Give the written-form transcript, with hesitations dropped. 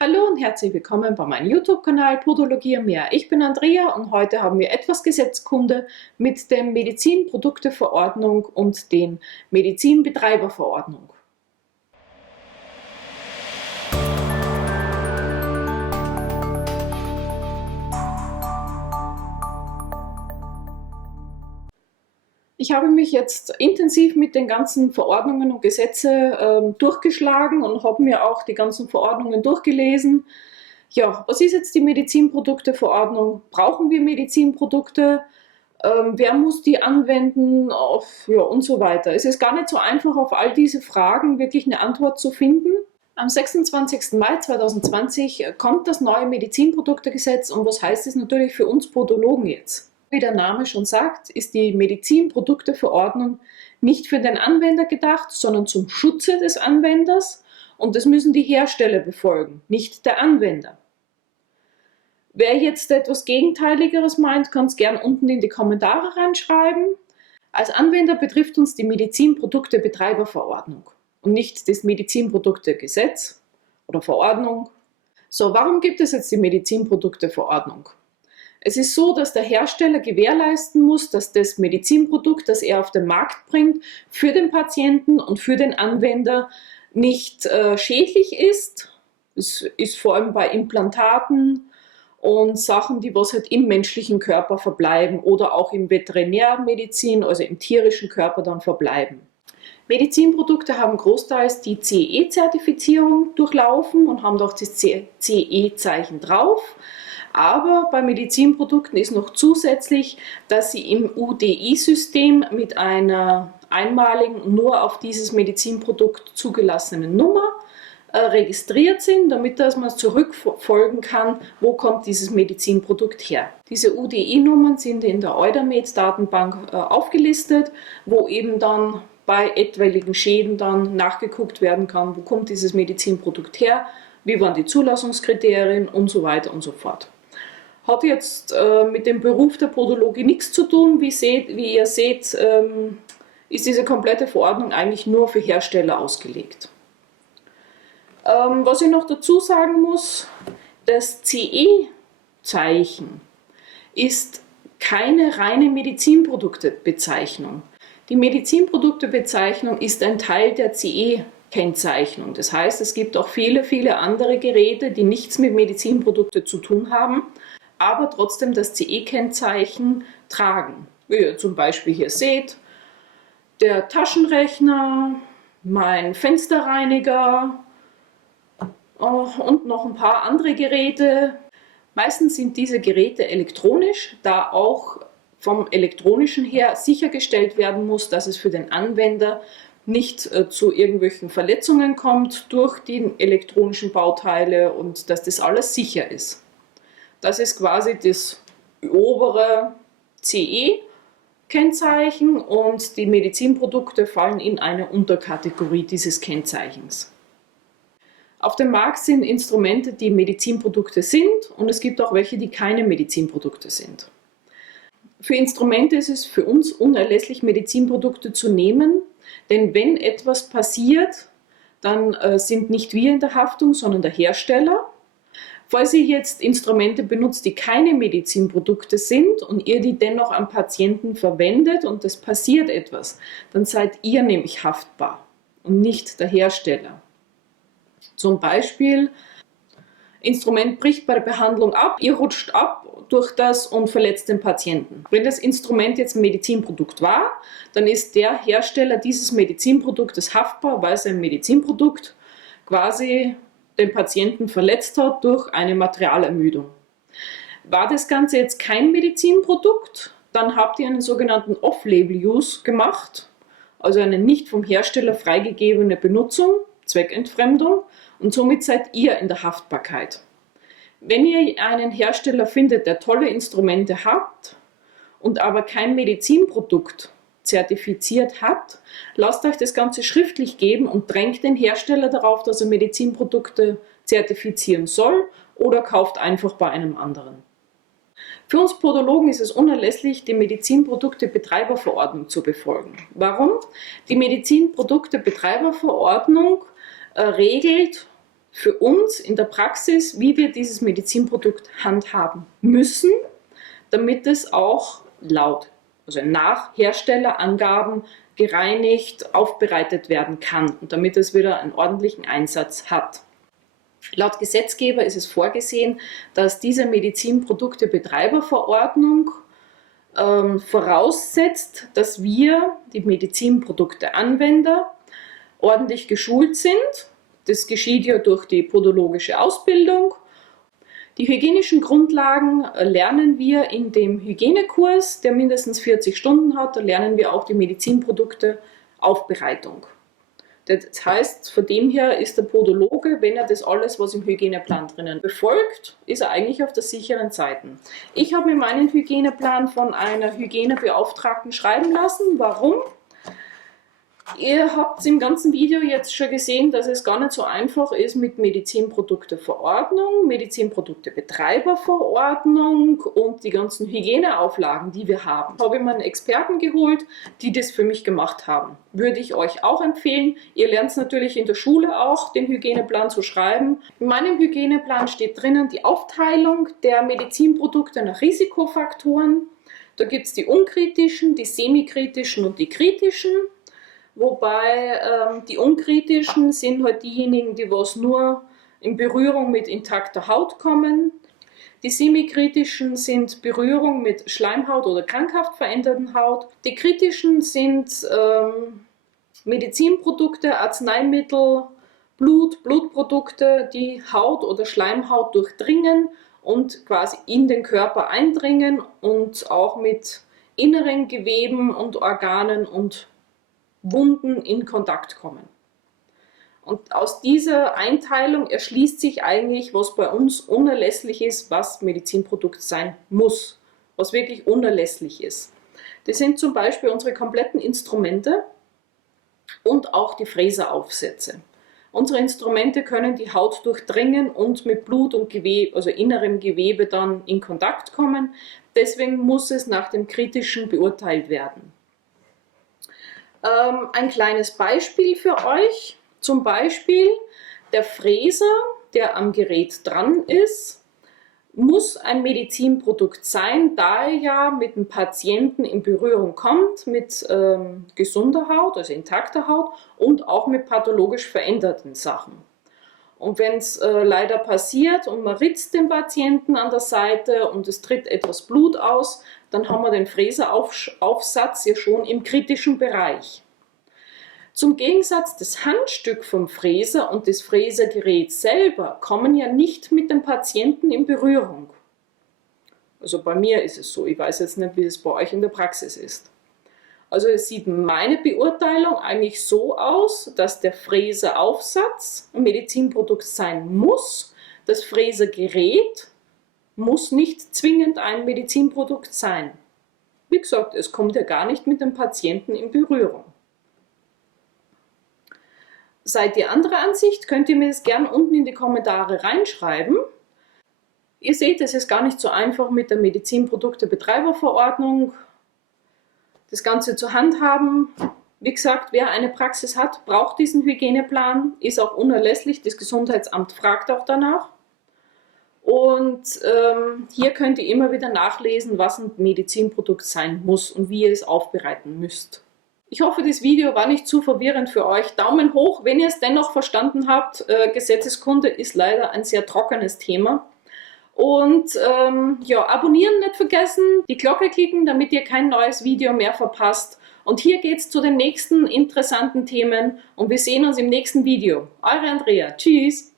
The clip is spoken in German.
Hallo und herzlich willkommen bei meinem YouTube-Kanal Podologie und mehr. Ich bin Andrea und heute haben wir etwas Gesetzkunde mit der Medizinprodukteverordnung und den Medizinbetreiberverordnung. Ich habe mich jetzt intensiv mit den ganzen Verordnungen und Gesetze durchgeschlagen und habe mir auch die ganzen Verordnungen durchgelesen. Ja, was ist jetzt die Medizinprodukteverordnung? Brauchen wir Medizinprodukte? Wer muss die anwenden? Ja, und so weiter. Es ist gar nicht so einfach, auf all diese Fragen wirklich eine Antwort zu finden. Am 26. Mai 2020 kommt das neue Medizinproduktegesetz und was heißt es natürlich für uns Podologen jetzt? Wie der Name schon sagt, ist die Medizinprodukteverordnung nicht für den Anwender gedacht, sondern zum Schutze des Anwenders und das müssen die Hersteller befolgen, nicht der Anwender. Wer jetzt etwas Gegenteiligeres meint, kann es gern unten in die Kommentare reinschreiben. Als Anwender betrifft uns die Medizinprodukte-Betreiberverordnung und nicht das Medizinproduktegesetz oder Verordnung. So, warum gibt es jetzt die Medizinprodukteverordnung? Es ist so, dass der Hersteller gewährleisten muss, dass das Medizinprodukt, das er auf den Markt bringt, für den Patienten und für den Anwender nicht schädlich ist. Es ist vor allem bei Implantaten und Sachen, die was halt im menschlichen Körper verbleiben oder auch im Veterinärmedizin, also im tierischen Körper dann verbleiben. Medizinprodukte haben großteils die CE-Zertifizierung durchlaufen und haben doch das CE-Zeichen drauf. Aber bei Medizinprodukten ist noch zusätzlich, dass sie im UDI-System mit einer einmaligen, nur auf dieses Medizinprodukt zugelassenen Nummer registriert sind, damit dass man zurückverfolgen kann, wo kommt dieses Medizinprodukt her. Diese UDI-Nummern sind in der Eudamed-Datenbank aufgelistet, wo eben dann bei etwaigen Schäden dann nachgeguckt werden kann, wo kommt dieses Medizinprodukt her, wie waren die Zulassungskriterien und so weiter und so fort. Hat jetzt mit dem Beruf der Podologie nichts zu tun. Wie ihr seht, ist diese komplette Verordnung eigentlich nur für Hersteller ausgelegt. Was ich noch dazu sagen muss, das CE-Zeichen ist keine reine Medizinproduktebezeichnung. Die Medizinproduktebezeichnung ist ein Teil der CE-Kennzeichnung. Das heißt, es gibt auch viele andere Geräte, die nichts mit Medizinprodukten zu tun haben, aber trotzdem das CE-Kennzeichen tragen. Wie ihr zum Beispiel hier seht, der Taschenrechner, mein Fensterreiniger und noch ein paar andere Geräte. Meistens sind diese Geräte elektronisch, da auch vom elektronischen her sichergestellt werden muss, dass es für den Anwender nicht zu irgendwelchen Verletzungen kommt durch die elektronischen Bauteile und dass das alles sicher ist. Das ist quasi das obere CE-Kennzeichen und die Medizinprodukte fallen in eine Unterkategorie dieses Kennzeichens. Auf dem Markt sind Instrumente, die Medizinprodukte sind und es gibt auch welche, die keine Medizinprodukte sind. Für Instrumente ist es für uns unerlässlich, Medizinprodukte zu nehmen, denn wenn etwas passiert, dann sind nicht wir in der Haftung, sondern der Hersteller. Falls ihr jetzt Instrumente benutzt, die keine Medizinprodukte sind und ihr die dennoch am Patienten verwendet und es passiert etwas, dann seid ihr nämlich haftbar und nicht der Hersteller. Zum Beispiel, Instrument bricht bei der Behandlung ab, ihr rutscht ab durch das und verletzt den Patienten. Wenn das Instrument jetzt ein Medizinprodukt war, dann ist der Hersteller dieses Medizinproduktes haftbar, weil sein Medizinprodukt quasi den Patienten verletzt hat durch eine Materialermüdung. War das Ganze jetzt kein Medizinprodukt, dann habt ihr einen sogenannten Off-Label-Use gemacht, also eine nicht vom Hersteller freigegebene Benutzung, Zweckentfremdung, und somit seid ihr in der Haftbarkeit. Wenn ihr einen Hersteller findet, der tolle Instrumente hat und aber kein Medizinprodukt zertifiziert hat, lasst euch das Ganze schriftlich geben und drängt den Hersteller darauf, dass er Medizinprodukte zertifizieren soll oder kauft einfach bei einem anderen. Für uns Podologen ist es unerlässlich, die Medizinprodukte-Betreiberverordnung zu befolgen. Warum? Die Medizinprodukte-Betreiberverordnung regelt für uns in der Praxis, wie wir dieses Medizinprodukt handhaben müssen, damit es auch also nach Herstellerangaben gereinigt, aufbereitet werden kann und damit es wieder einen ordentlichen Einsatz hat. Laut Gesetzgeber ist es vorgesehen, dass diese Medizinproduktebetreiberverordnung voraussetzt, dass wir, die Medizinprodukteanwender, ordentlich geschult sind. Das geschieht ja durch die podologische Ausbildung. Die hygienischen Grundlagen lernen wir in dem Hygienekurs, der mindestens 40 Stunden hat. Da lernen wir auch die Medizinprodukteaufbereitung. Das heißt, von dem her ist der Podologe, wenn er das alles, was im Hygieneplan drinnen befolgt, ist er eigentlich auf der sicheren Seite. Ich habe mir meinen Hygieneplan von einer Hygienebeauftragten schreiben lassen. Warum? Ihr habt im ganzen Video jetzt schon gesehen, dass es gar nicht so einfach ist mit Medizinprodukteverordnung, Medizinproduktebetreiberverordnung und die ganzen Hygieneauflagen, die wir haben. Da habe ich mir einen Experten geholt, die das für mich gemacht haben. Würde ich euch auch empfehlen. Ihr lernt es natürlich in der Schule auch, den Hygieneplan zu schreiben. In meinem Hygieneplan steht drinnen die Aufteilung der Medizinprodukte nach Risikofaktoren. Da gibt es die unkritischen, die semikritischen und die kritischen. Wobei die unkritischen sind halt diejenigen, die was nur in Berührung mit intakter Haut kommen. Die semikritischen sind Berührung mit Schleimhaut oder krankhaft veränderten Haut. Die kritischen sind Medizinprodukte, Arzneimittel, Blutprodukte, die Haut oder Schleimhaut durchdringen und quasi in den Körper eindringen und auch mit inneren Geweben und Organen und Wunden in Kontakt kommen. Und aus dieser Einteilung erschließt sich eigentlich, was bei uns unerlässlich ist, was Medizinprodukt sein muss, was wirklich unerlässlich ist. Das sind zum Beispiel unsere kompletten Instrumente und auch die Fräseaufsätze. Unsere Instrumente können die Haut durchdringen und mit Blut und Gewebe, also innerem Gewebe dann in Kontakt kommen. Deswegen muss es nach dem Kritischen beurteilt werden. Ein kleines Beispiel für euch, zum Beispiel der Fräser, der am Gerät dran ist, muss ein Medizinprodukt sein, da er ja mit dem Patienten in Berührung kommt, mit gesunder Haut, also intakter Haut und auch mit pathologisch veränderten Sachen. Und wenn es leider passiert und man ritzt den Patienten an der Seite und es tritt etwas Blut aus, dann haben wir den Fräseaufsatz ja schon im kritischen Bereich. Zum Gegensatz, das Handstück vom Fräser und das Fräsergerät selber kommen ja nicht mit dem Patienten in Berührung. Also bei mir ist es so, ich weiß jetzt nicht, wie es bei euch in der Praxis ist. Also es sieht meine Beurteilung eigentlich so aus, dass der Fräseraufsatz ein Medizinprodukt sein muss. Das Fräsergerät muss nicht zwingend ein Medizinprodukt sein. Wie gesagt, es kommt ja gar nicht mit dem Patienten in Berührung. Seid ihr anderer Ansicht, könnt ihr mir das gerne unten in die Kommentare reinschreiben. Ihr seht, es ist gar nicht so einfach mit der Medizinproduktebetreiberverordnung das Ganze zu handhaben. Wie gesagt, wer eine Praxis hat, braucht diesen Hygieneplan, ist auch unerlässlich, das Gesundheitsamt fragt auch danach. Und hier könnt ihr immer wieder nachlesen, was ein Medizinprodukt sein muss und wie ihr es aufbereiten müsst. Ich hoffe, das Video war nicht zu verwirrend für euch. Daumen hoch, wenn ihr es dennoch verstanden habt. Gesetzeskunde ist leider ein sehr trockenes Thema. Und ja, abonnieren nicht vergessen, die Glocke klicken, damit ihr kein neues Video mehr verpasst. Und hier geht es zu den nächsten interessanten Themen und wir sehen uns im nächsten Video. Eure Andrea. Tschüss!